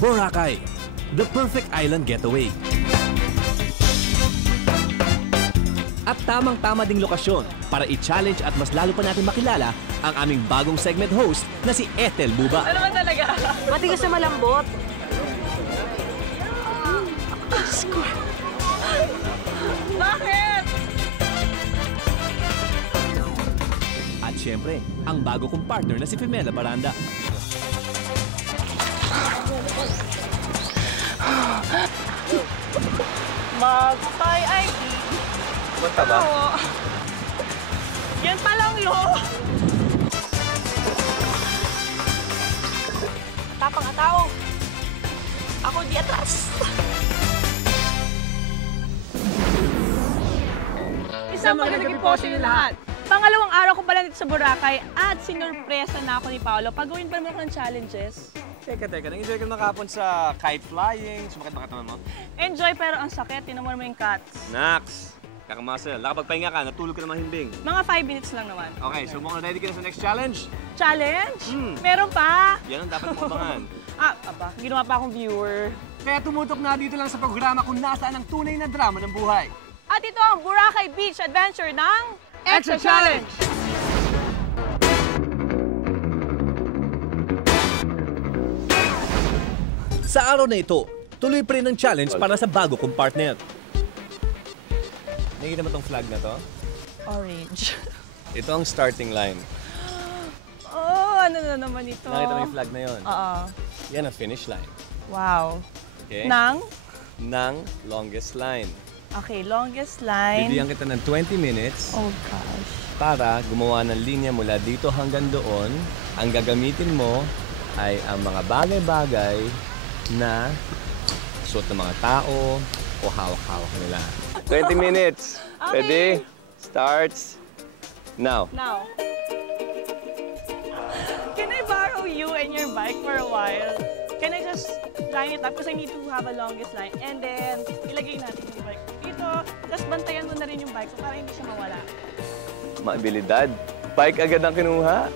Boracay, the perfect island getaway. At tamang-tama ding lokasyon para i-challenge at mas lalo pa natin makilala ang aming bagong segment host na si Ethel Buba. Ano ba talaga? Matigas na malambot. Bakit? At syempre, ang bago kong partner na si Femela Baranda. Mag-ID. Basta ba? Oo. Yan pa lang yun. Tapang nga tao. Ako di atras. Isang magandang po sa inyo lahat. Pangalawang araw ko pala dito sa Boracay at sinurpresa na ako ni Paolo. Pagawin pa naman ako ng challenges. Teka. Nag-enjoy ka naman kahapon sa kite flying. Sumakit ba katawan mo? Enjoy pero ang sakit. Tinan mo yung cuts. Nax! Kakamuscle. Nakapagpahinga ka, natulog ka na mahimbing. Mga 5 minutes lang naman. Okay, so mukhang ready ka na sa next challenge? Challenge? Meron pa? Yan ang dapat mo abangan. Aba, ginawa pa akong viewer. Kaya tumutok na dito lang sa programa kung nasaan ang tunay na drama ng buhay. At ito ang Boracay Beach Adventure ng Extra Challenge! Sa araw na ito, tuloy pa rin ang challenge para sa bago kong partner. Nakikita mo tong flag na to? Orange. Ito ang starting line. Oh, ano na naman ito? Nakita mo yung flag na yon? Oo. Yan ang finish line. Wow. Okay? Nang? Ng longest line. Okay, longest line. Bibigyan kita ng 20 minutes Oh gosh. para gumawa ng linya mula dito hanggang doon. Ang gagamitin mo ay ang mga bagay-bagay na suot ng mga tao o hawak-hawak nila. 20 minutes. Okay. Ready? Starts now. Now. Can I borrow you and your bike for a while? Can I just line it up? Because I need to have a longest line. And then, ilagay natin yung bike dito. Tapos bantayan mo na rin yung bike so para hindi siya mawala. Maabilidad. Bike agad ang kinuha.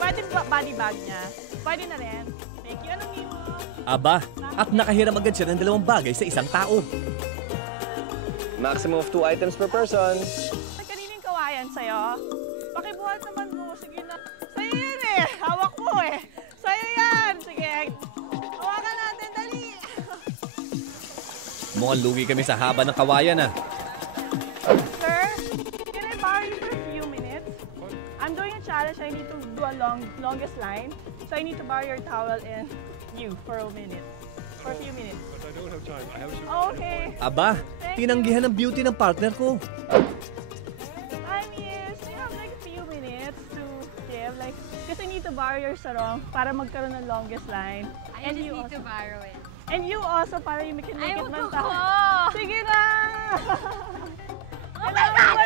Pwede ba body bag niya? Pwede na rin. Thank you. Anong name mo? Aba, at nakahiram agad siya ng 2 bagay sa isang tao. Maximum of 2 items per person. Nagkanining kawayan sa'yo? Pakibuhat naman mo. Sige na. Sa'yo yan eh. Hawak mo eh. Sa'yo yan. Sige. Hawakan natin. Dali. Mukhang lugi kami sa haba ng kawayan ah. Sir, can I borrow you for a few minutes? I'm doing a challenge. I need to do a longest line. So I need to borrow your towel and you for a minute. For a few minutes. But I don't have time. I have a shoot. Okay. Aba, tinanggihan ng beauty ng partner ko. I miss, you have like a few minutes to give. Like, kasi I need to borrow your sarong para magkaroon ng longest line. I just need to borrow it. And you also para you can make it Ayaw ko. manta. Sige na! Oh my God!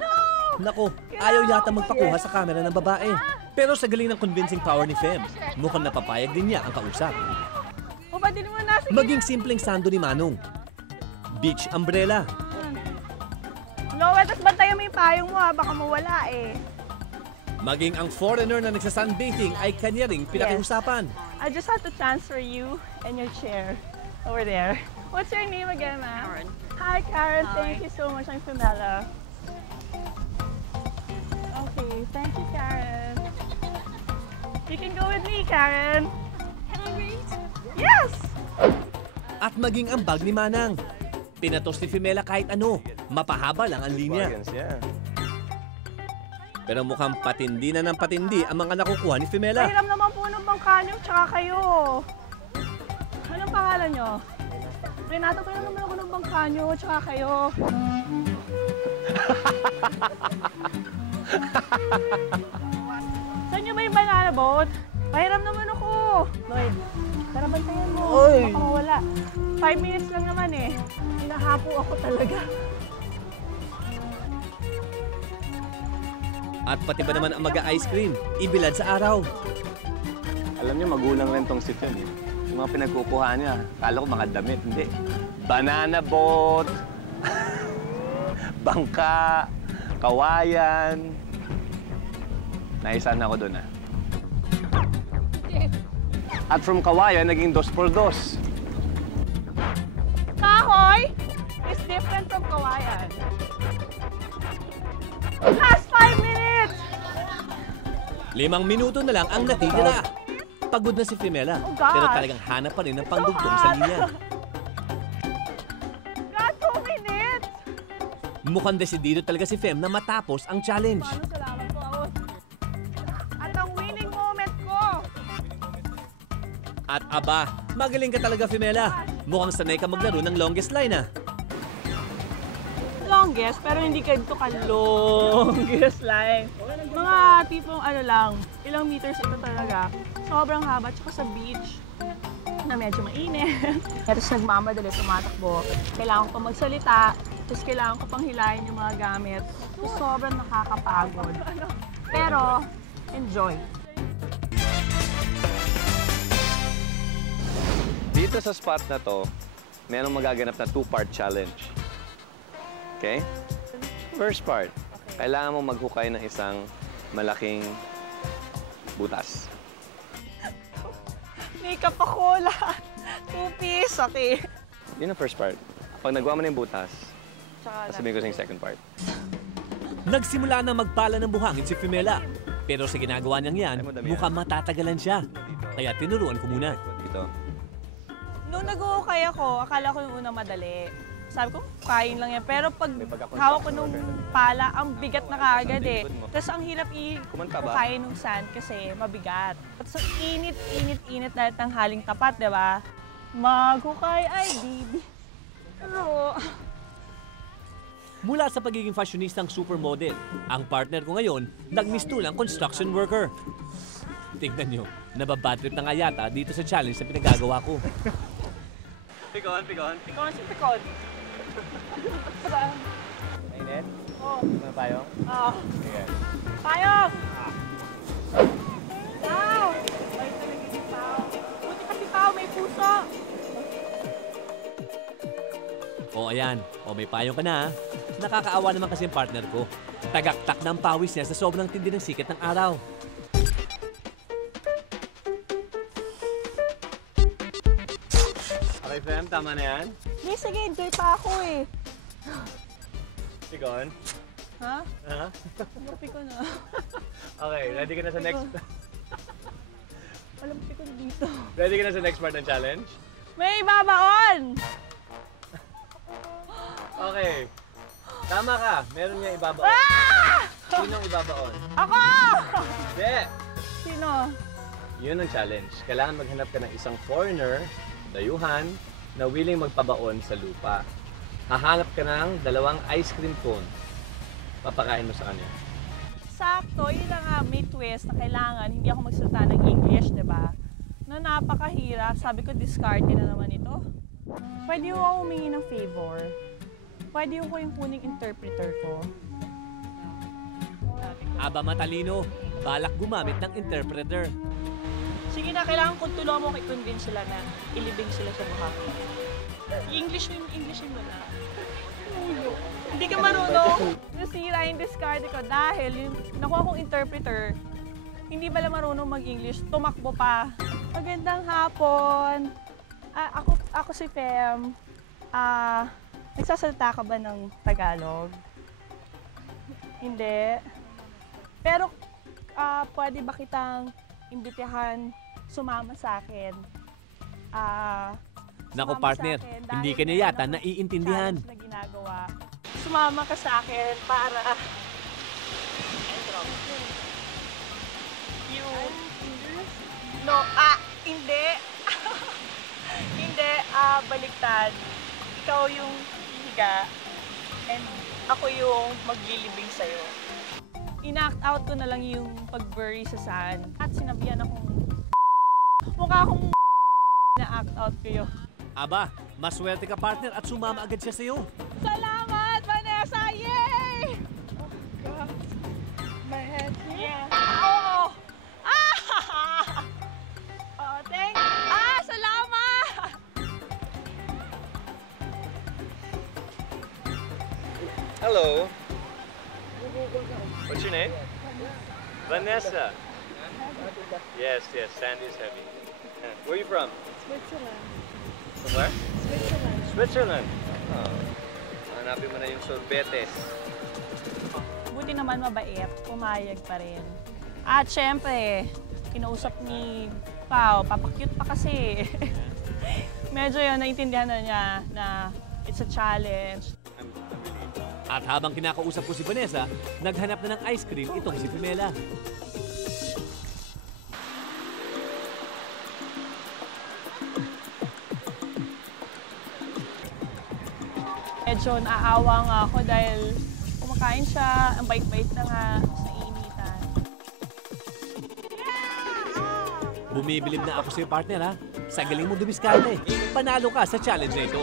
No! Nako, ayaw yata magpakuha sa camera ng babae. Pero sa galing ng convincing power ni Fem, mukhang napapayag din niya ang kausap. O, pwede naman na. Sige Maging na. simpleng sando ni Manong. Beach umbrella. Lowe, tapos bantayan mo yung payong mo ha. Baka mawala eh. Maging ang foreigner na nagsasunbathing ay kanya ring pinakiusapan. I just have to transfer you and your chair over there. What's your name again, ma'am? Karen. Hi, Karen. Hi. Thank you so much. I'm Femela. Okay, thank you, Karen. You can go with me, Karen. Can I wait? Yes! At maging ang bag ni Manang. Pinatos ni Femela kahit ano. Mapahaba lang ang linya. Bargains yan. Pero mukhang patindi na ng patindi ang mga nakukuha ni Femela. Pahiram naman po ng bangka niyo, tsaka kayo. Anong pangalan niyo? Renato, pahiram naman ako ng bangka niyo, tsaka kayo. Saan niyo ba yung banana boat? Pahiram naman ako. Lloyd, tara bantayan mo. Baka mawala. 5 minutes lang naman eh. Hinahapo ako talaga. At pati ba naman ang mag-ice cream, ibilad sa araw. Alam niyo, magulang rin tong sit yun. Eh. Yung mga pinagkukuha niya, kala ko mga damit. Hindi. Banana boat, bangka, kawayan. Naisan ako doon ah. At from kawayan, naging 2x2. Kahoy is different from kawayan. Last 5 minutes! 5 minuto na lang ang natitira. Pagod na si Femela, Oh, gosh. pero talagang hanap pa rin ng pangdugtong sa linya. Got 2 minutes! Mukhang desidido talaga si Fem na matapos ang challenge. Paano salamat po ako? At ang winning moment ko! At aba, magaling ka talaga Femela. Mukhang sanay ka maglaro ng longest line ah. Longest, pero hindi ganito ka-longest line. Mga tipong ano lang, ilang meters ito talaga. Sobrang haba, tsaka sa beach na medyo mainit. Tapos nagmamadali, tumatakbo. Kailangan ko magsalita, tapos kailangan ko pang hilahin yung mga gamit. So, sobrang nakakapagod. Pero, enjoy. Dito sa spot na to, merong magaganap na 2-part challenge. Okay? First part, kailangan mong maghukay ng isang malaking butas. Makeup ako lahat. 2 piece, okay. Yun ang first part. Pag nagawa mo na yung butas, Tsaka sabihin ko sa yung second part. Nagsimula na magpala ng buhangin si Femela. Pero sa ginagawa niyang yan, mukhang matatagalan siya. Kaya tinuruan ko muna. Dito. Nung nag-uukay ako, akala ko yung unang madali. Sabi ko, kain lang yan. Pero pag hawak ko nung pala, ang bigat na kaagad eh. Tapos ang hirap i-ukayin nung sand kasi mabigat. At so init dahil tanghaling tapat, di ba? Maghukay ay bibi. Pero... Mula sa pagiging fashionistang supermodel, ang partner ko ngayon, nagmistulang construction worker. Tignan nyo, nababadtrip na nga yata dito sa challenge na pinagagawa ko. Pikon. Pikon si Pikon. Mainit? Oh. Ano tayo? Sige. Payong! Pao! May talaga si Pao. Buti pa si Pao, may puso. O ayan, o may payong ka na ha. Nakakaawa naman kasi ang partner ko. Tagaktak ng pawis niya sa sobrang tindi ng sikat ng araw. Okay, Fem, tama na yan? Di, sige, enjoy pa ako eh. Pikon? Ha? Ha? Murpi ko na. Okay, ready ka na sa next... Walang pikon dito. Ready ka na sa next part ng challenge? May babaon! Okay. Tama ka. Meron niya ibabaon. Ah! Sinong ibabaon? Ako! Hindi. Sino? Yun ang challenge. Kailangan maghanap ka ng isang foreigner, dayuhan, na willing magpabaon sa lupa. Hahanap ka ng 2 ice cream cone. Papakain mo sa kanya. Sakto, yun na nga, may twist na kailangan hindi ako magsalita ng English, di ba? Na napakahirap. Sabi ko, discarte na naman ito. Pwede ko ako humingi ng favor. Pwede ko yung kuning interpreter ko. Aba matalino, balak gumamit ng interpreter. Sige na, kailangan kong tulungan mo i-convince sila na ilibing sila sa mukha ko. English mo na. Hindi ka marunong. Nasira yung discard ko dahil yung nakuha kong interpreter, hindi pala marunong mag-English, tumakbo pa. Magandang hapon. Ako si Fem. Nagsasalita ka ba ng Tagalog? Hindi. Pero pwede ba kitang imbitahan sumama sa akin? Nako Sumama partner, sa akin hindi dahil ka niya yata meron akong naiintindihan. challenge na ginagawa. Sumama ka sa akin para No, hindi. Hindi, baliktad. Ikaw yung hihiga and ako yung maglilibing sa'yo. In-act out ko na lang yung pag-bury sa sand at sinabihan akong mukha akong na-act out ko yun. Aba, maswerte ka partner at sumama agad siya sa'yo. Salamat, Vanessa! Yay! Oh, God. My head. Yeah. Oh! Ah! Oh, thank you. Salamat! Hello. What's your name? Vanessa. Yes, sand is heavy. Where are you from? Switzerland. From where? Switzerland. Switzerland. Oh. Hanapin mo na yung sorbetes. Buti naman mabait, pumayag pa rin. At syempre, kinausap ni Pao, papakyut pa kasi. Medyo yun, naintindihan na niya na it's a challenge. At habang kinakausap ko si Vanessa, naghanap na ng ice cream itong si Pamela. Medyo naawa nga ako dahil kumakain siya, ang bait-bait na nga sa initan. Bumibilib na ako sa'yo, partner, ha? Sa galing mo dumiskarte. Panalo ka sa challenge na ito.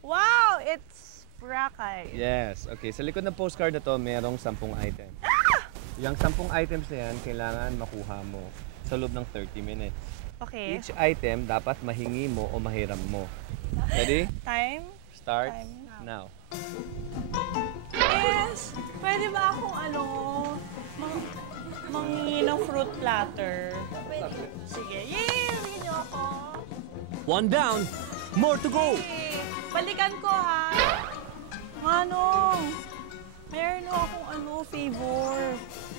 Wow! It's Boracay. Yes. Okay, sa likod ng postcard na to, merong 10 items. Yung 10 items na yan, kailangan makuha mo sa loob ng 30 minutes. Okay. Each item dapat mahingi mo o mahiram mo. Ready? Time? Start Time now. Yes! Pwede ba akong manghingi ng fruit platter? Sige. Yay! Bigyan niyo ako. 1 down, more to go. Hey, balikan ko ha. Manong, meron akong favor.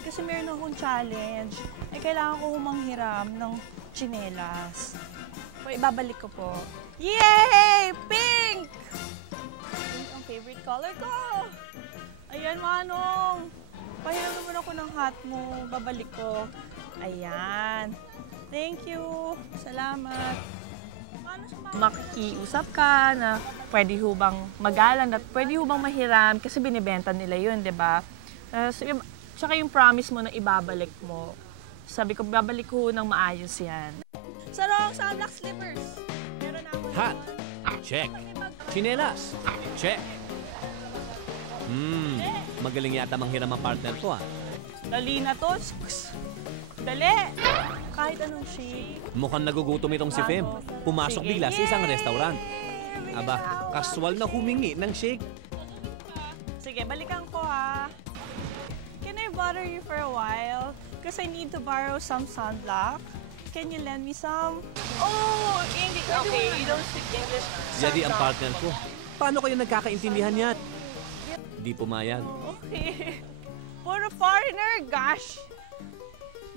Kasi meron akong challenge. Kailangan ko manghiram ng tsinelas. Ibabalik ko po. Yay! Pink! Pink ang favorite color ko. Ayan, Manong. Pahiram naman ako ng hat mo. Babalik ko. Ayan. Thank you. Salamat. Makikiusap ka na pwede hubang magalang at pwede hubang mahiram kasi binibenta nila yun, di ba? Tsaka yung promise mo na ibabalik mo. Sabi ko, babalik ko ng maayos yan. Sarong sa black slippers. Meron ako. Hat, check. Chinelas, check. Magaling yata manghiram ang partner ko, ha? Dali na to. Dali. Kahit anong shake. Mukhang nagugutom itong si Fem. Pumasok Sige. bigla sa isang Yay! restaurant. Aba, kaswal na humingi ng shake. Sige, balikan ko ha. Can I bother you for a while? Because I need to borrow some sunblock. Can you lend me some? Oh, English. Okay, you don't speak English. Yadi ang partner ko. Paano kayo nagkakaintindihan yan? Di pumayag. Okay. For a foreigner, gosh.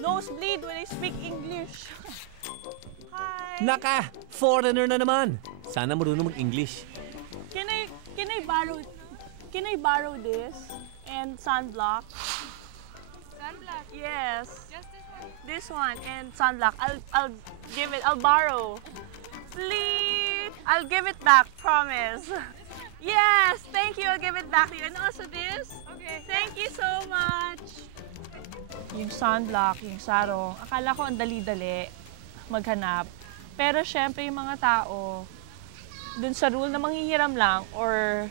Nosebleed when I speak English. Hi. Naka! Foreigner na naman! Sana marunong mag-English. Can I borrow this and sunblock? Sunblock. Yes. Just this one. This one and sunblock. I'll borrow. Please. I'll give it back, promise. Yes, thank you. I'll give it back to you. And also this. Okay. Thank you so much. Yung sunblock, yung sarong, akala ko ang dali-dali maghanap. Pero syempre yung mga tao, dun sa rule na manghihiram lang or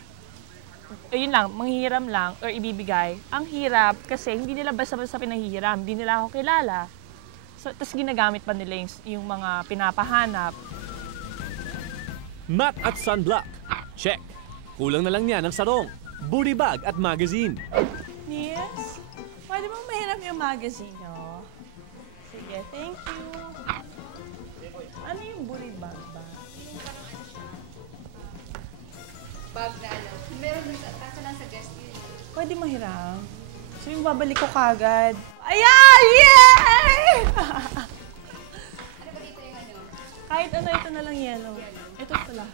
yun lang, manghihiram lang or ibibigay, ang hirap kasi hindi nila basta-basta pinahihiram, hindi nila ako kilala. So, tapos ginagamit pa nila yung mga pinapahanap. Mat at sunblock. Check. Kulang na lang niya ng sarong, booty bag at magazine. Yes? Pwede bang mahiram yung magazine nyo? Sige, thank you. Ano yung booty bag ba? Bag na ano. Meron dun sa, kaso lang sa guest yun. Pwede mahiram? So yung babalik ko kagad. Ayan! Yay! Ano ba dito yung ano? Kahit ano, ito na lang yellow. Ito pala.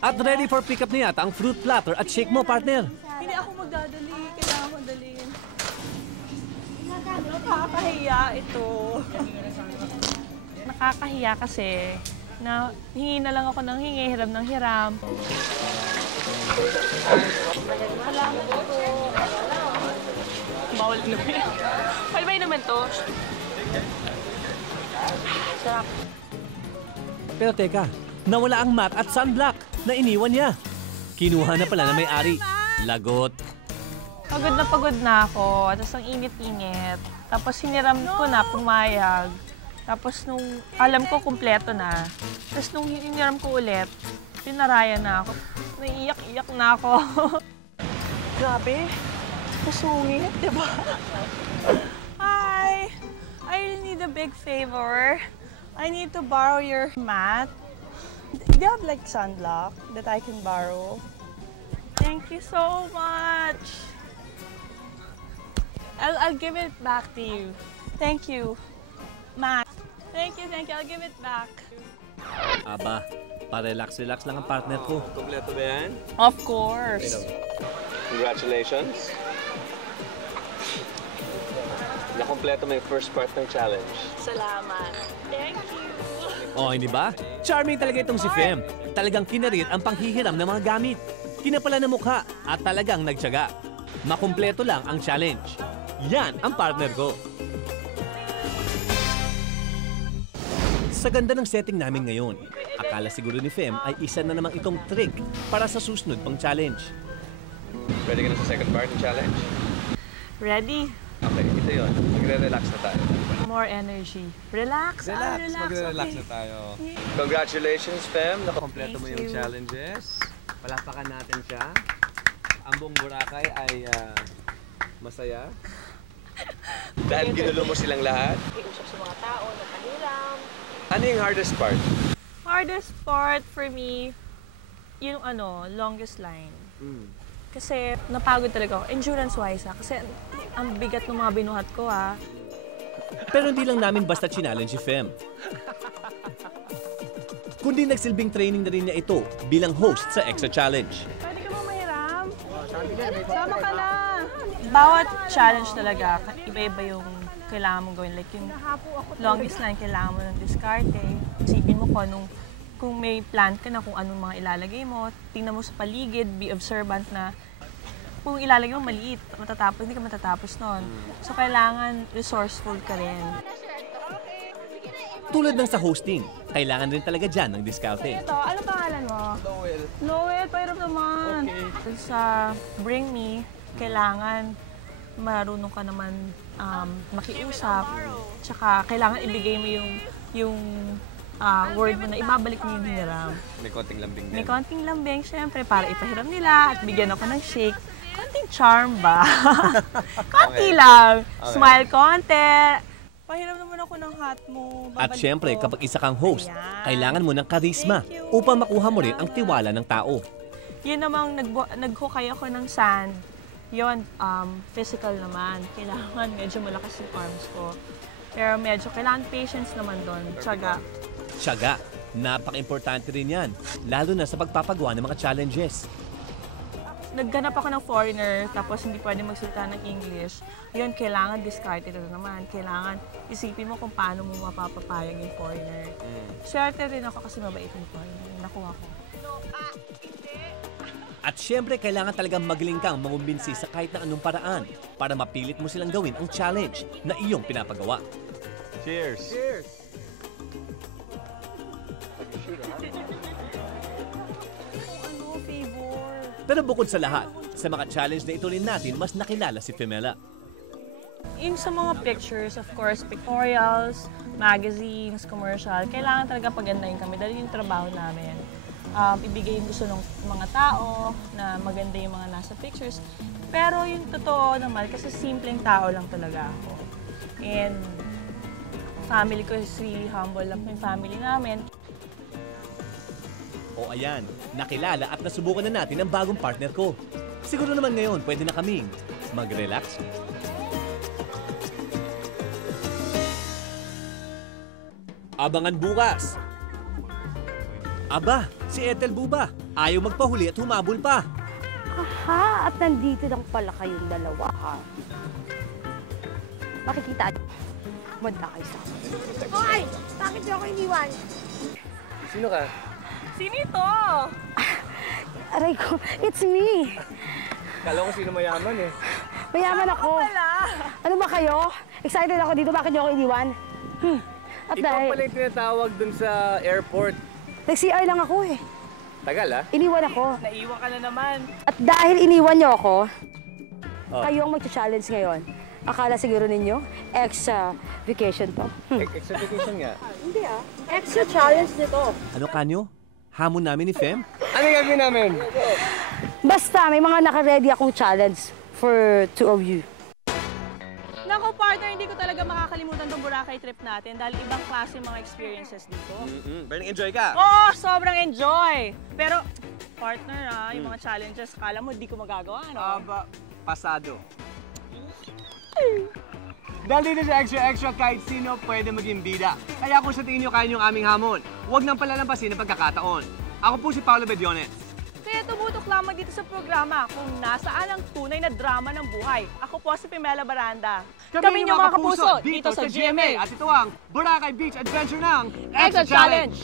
At ready for pickup na yata ang fruit platter at shake mo, partner. Hindi ako magdadali. Kailangan ko dalhin. Nakakahiya ito. Nakakahiya kasi na hingi na lang ako ng hingi, hiram ng hiram. Salamat po. Bawal naman. Palbay naman to. Sarap. Pero teka, nawala ang mat at sunblock na iniwan niya. Kinuha na pala na may-ari. Lagot. Pagod na ako. Tapos ang init-init. Tapos hiniram ko na, pumayag. Tapos nung alam ko kumpleto na. Tapos nung hiniram ko ulit, pinaraya na ako. Naiiyak-iyak na ako. Grabe. Pusungit, di ba? Hi! I really need a big favor. I need to borrow your mat. Do you have like sunblock that I can borrow? Thank you so much. I'll give it back to you. Thank you, Matt. Thank you. I'll give it back. Aba, pa-relax-relax lang ang partner ko. Kompleto ba yan? Of course. Congratulations. Nakompleto mo yung first part ng challenge. Salamat. Thank you. O, hindi ba? Charming talaga itong si Fem. Talagang kinarit ang panghihiram ng mga gamit. Kinapala na mukha at talagang nagtiyaga. Makumpleto lang ang challenge. Yan ang partner ko. Sa ganda ng setting namin ngayon, akala siguro ni Fem ay isa na namang itong trick para sa susunod pang challenge. Ready ka na sa second part ng challenge? Ready? Okay, ito yun. Magre-relax na tayo. More energy. Relax. Magre-relax okay. na tayo. Congratulations, Fem. Nakakompleto mo Thank yung you. challenges. Palapakan natin siya. Ang buong Boracay ay masaya. Dahil ginulo mo silang lahat. Iusap sa mga tao, nakahiram. Ano yung hardest part? Hardest part for me, yung longest line. Kasi napagod talaga ako, endurance-wise kasi ang bigat ng mga binuhat ko Pero hindi lang namin basta challenge si Fem. Kundi nagsilbing training na rin niya ito bilang host sa Extra Challenge. Pwede ka ba mahiram? Sama ka na! Bawat challenge talaga, iba-iba yung kailangan mong gawin. Like yung longest line, kailangan mo ng diskarte. Isipin mo kung may plan ka na kung anong mga ilalagay mo, tingnan mo sa paligid, be observant na kung ilalagay mo maliit, hindi ka matatapos nun. So kailangan resourceful ka rin. Tulad ng sa hosting, kailangan rin talaga dyan ng diskarte. Ito, ano pangalan mo? Noel, pairam naman. Okay. Sa Bring Me, kailangan marunong ka naman makiusap. Tsaka kailangan ibigay mo yung word mo na ibabalik mo yung hiniram. May konting lambing din. May konting lambing, syempre, para ipahiram nila at bigyan ako ng shake. Konting charm ba? Konti lang. Okay. Smile konti. Pahiram naman ako ng hat mo. At Babalik syempre, ko. kapag isa kang host, Ayan. kailangan mo ng karisma Thank you. upang makuha mo rin ang tiwala ng tao. Yun namang naghukay ako ng sand. Yun, physical naman. Kailangan medyo malakas yung arms ko. Pero medyo kailangan patience naman doon. Tsaga. Tiyaga, napaka-importante rin yan, lalo na sa pagpapagawa ng mga challenges. Nagganap ako ng foreigner, tapos hindi pwede magsalita ng English. Yun, kailangan discarded na naman. Kailangan isipin mo kung paano mo mapapapayag yung foreigner. Swerte rin ako kasi mabait yung foreigner. Nakuha ko. At syempre, kailangan talagang magaling kang mangumbinsi sa kahit na anong paraan para mapilit mo silang gawin ang challenge na iyong pinapagawa. Cheers! Cheers! Favor. Pero bukod sa lahat, sa mga challenge na ito rin natin, mas nakilala si Femela. Yung sa mga pictures, of course, pictorials, magazines, commercial, kailangan talaga pagandahin kami dahil yung trabaho namin. Ibigay yung gusto ng mga tao na maganda yung mga nasa pictures. Pero yung totoo naman, kasi simpleng tao lang talaga ako. And family ko is really humble lang yung family namin. O ayan, nakilala at nasubukan na natin ang bagong partner ko. Siguro naman ngayon, pwede na kaming mag-relax. Abangan bukas! Aba, si Ethel Buba, ayaw magpahuli at humabol pa. Aha, at nandito lang pala kayong dalawa, ha? Makikita manda kayo sa akin. Hoy! Bakit niyo ako iniwan? Sino ka? Sino ito? Aray ko, it's me. Kala ko sino mayaman eh. Mayaman ako. Ano ba kayo? Excited ako dito, bakit niyo ako iniwan? At Ikaw dahil, pala yung tinatawag dun sa airport. nag-CR lang ako eh. Tagal ah. Iniwan ako. Naiwan ka na naman. At dahil iniwan niyo ako, Oh. kayo ang mag-challenge ngayon. Akala siguro ninyo, extra vacation to. Extra vacation nga. Hindi ah. Extra challenge nito. Ano kanyo? Hamon namin ni Fem? Ano yung gagawin namin? Basta, may mga naka-ready akong challenge for two of you. Naku, partner, hindi ko talaga makakalimutan tong Boracay trip natin dahil ibang klase yung mga experiences dito. Pero enjoy ka. Oo, sobrang enjoy! Pero, partner yung mga challenges, kala mo di ko magagawa, no? Pasado. Dahil dito sa extra kahit sino pwede maging bida. Kaya kung sa tingin nyo kaya nyo aming hamon, huwag nang palalampasin ang pagkakataon. Ako po si Paolo Bediones. Kaya tumutok lamang dito sa programa kung nasaan ang tunay na drama ng buhay. Ako po si Pimela Baranda. Kami yung mga kapuso dito sa GMA. At ito ang Boracay Beach Adventure ng Extra Challenge!